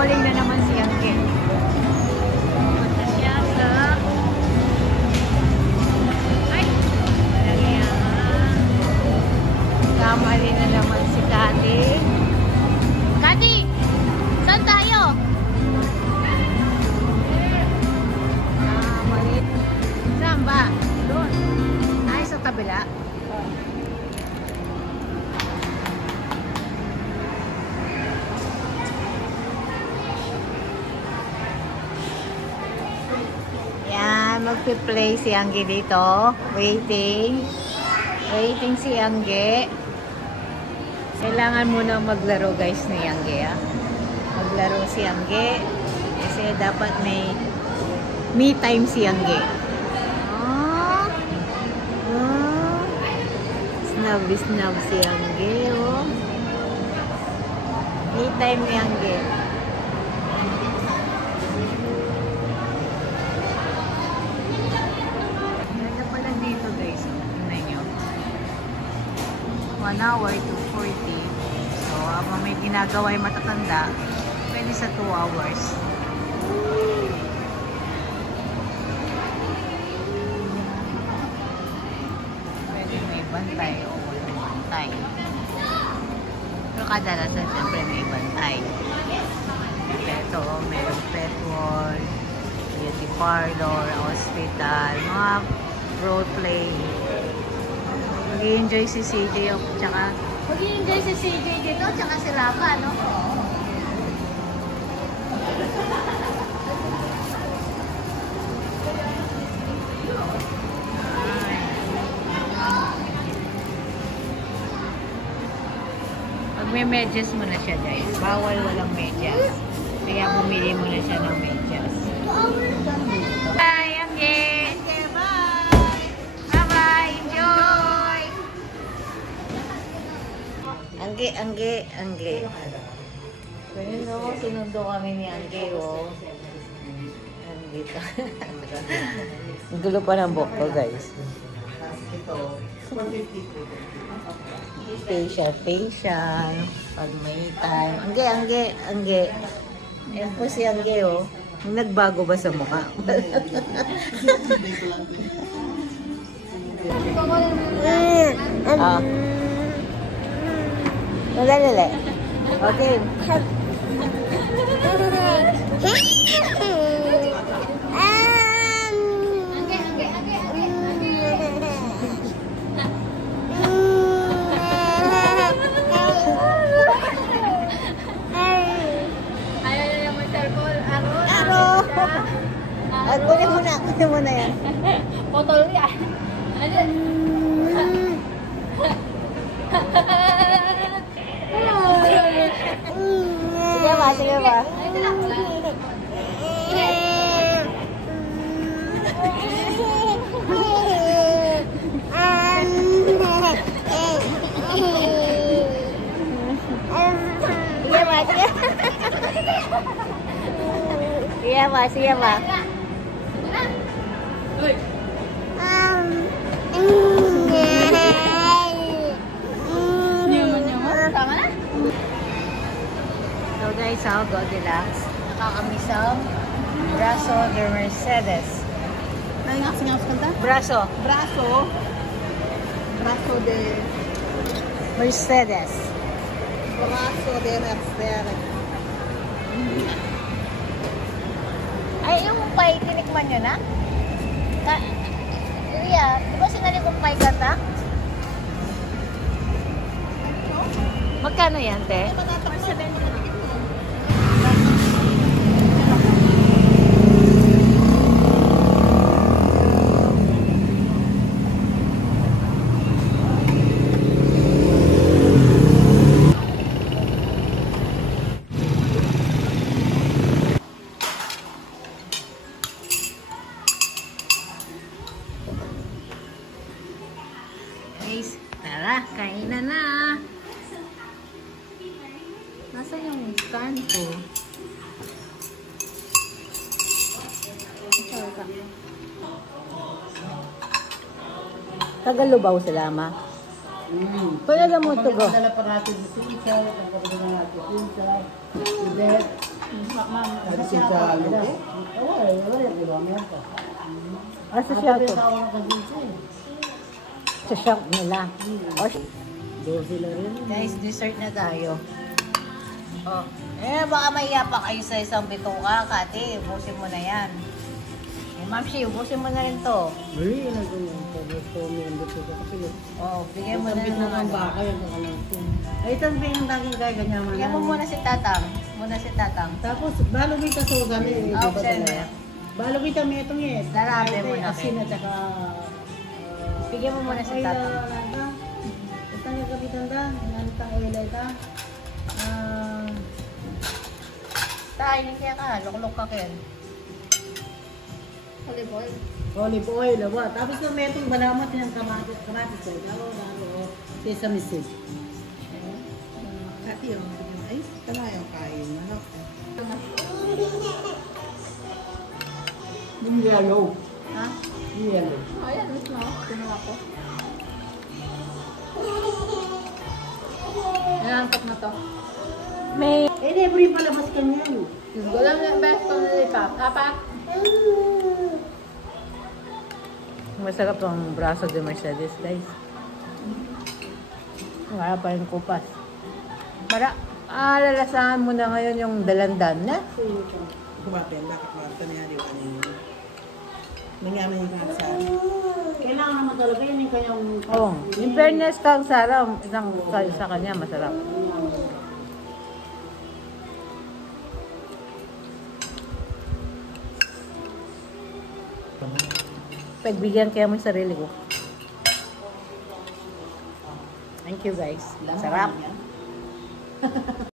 Nagsinungaling na naman si Angge. Punta siya sa... Ay! Kamali na naman si Kati. Kati! Saan tayo? Kamali. Saan ba? Doon. Ay, sa tabila. Magpi-play si Angge dito. Waiting. Waiting si Angge. Kailangan muna maglaro guys ni Angge. Maglaro si Angge. Kasi dapat may me time si Angge. Oh. Oh. Snub si Angge. Oh. Me time ni Angge. Dito guys, tingnan nyo. 1 hour to 40. So, habang may ginagawa yung matatanda, pwede sa 2 hours. Pwede may bantay o walang bantay. Pero kadalasan siyempre may bantay. Ito, mayroong pet wall, beauty parlor, hospital, mga role play. Mag-i-enjoy si CJ tsaka mag-i-enjoy si CJ dito tsaka si Lapa, no? Magme-medyas muna siya guys. Bawal walang medyas. Kaya bumili muna siya ng medyas. Bye, Angge! Angge. Ganyan no, sinundo kami ni Angge, oh. Angge to. Ang gulo pa ng buhok ko, guys. Facial. Pag may time. Angge. Ayan po si Angge, oh. Nagbago ba sa mukha? Ah. Lele. Okay. Kunin mo na yan. Potol yan. Sige ba? Sige ba? So guys, Goldilocks. Nakakamiss ang Braso de Mercedes. Ano nga singaw kanta? Braso de Mercedes. Braso de Mercedes. Ay, yung pie, tinikman nyo na? Ria, di ba sinali kong pie kanta? Magkano yan, te? Guys, tara, kainan na. Nasaan yung stand ko? Tagalubaw sila, ma. Pwede mo ito go. Dala pa natin sa pinsa, pagkakita natin sa pinsa, Ada sa luto? Asa siya to? Sa shop nila. Guys, dessert na tayo. Oh. Baka maiya pa kayo sa isang bituka, Kati. Ubusin mo na yan. Ma'am Shi, ubusin mo na rin to. Oh, bigyan mo na naman. Ay, ito yung daging kaya ganyan man. Bigyan mo muna si Tatang. Tapos, balo kita sugan eh. Option na. Balo kita may itong eh. Darabi mo na, Asin at saka... Bigyan mo muna si Tatang. Itang yung kapitan da. Inantang ilay da. Tayo, kaya ka. Luklok ka, Ken. Olive oil, ba? Tapos yung may itong balamat yung kamatis ko. Sesame seed. Kati yung ay, kala yung kain. Yung yellow. Ha? Yung yellow. Ayan, mismo. Kinuha ko. Nangangkap na to. May... Eh, never yung palabas ka niyan. Gulang yung best ko nilipap. Papa? Masarap ang braso de Mercedes, guys. Wala pa rin kupas. Lalasahan mo na ngayon yung dalandan na. Kumapin, bakit marta niya yung kanina. Nangyama yung kansan. Kailangan naman talaga yun yung kanyang... Oo. In fairness kang Sara, isang sa kanya masarap. Pagbigyan kaya mo yung sarili ko. Thank you guys. Sarap.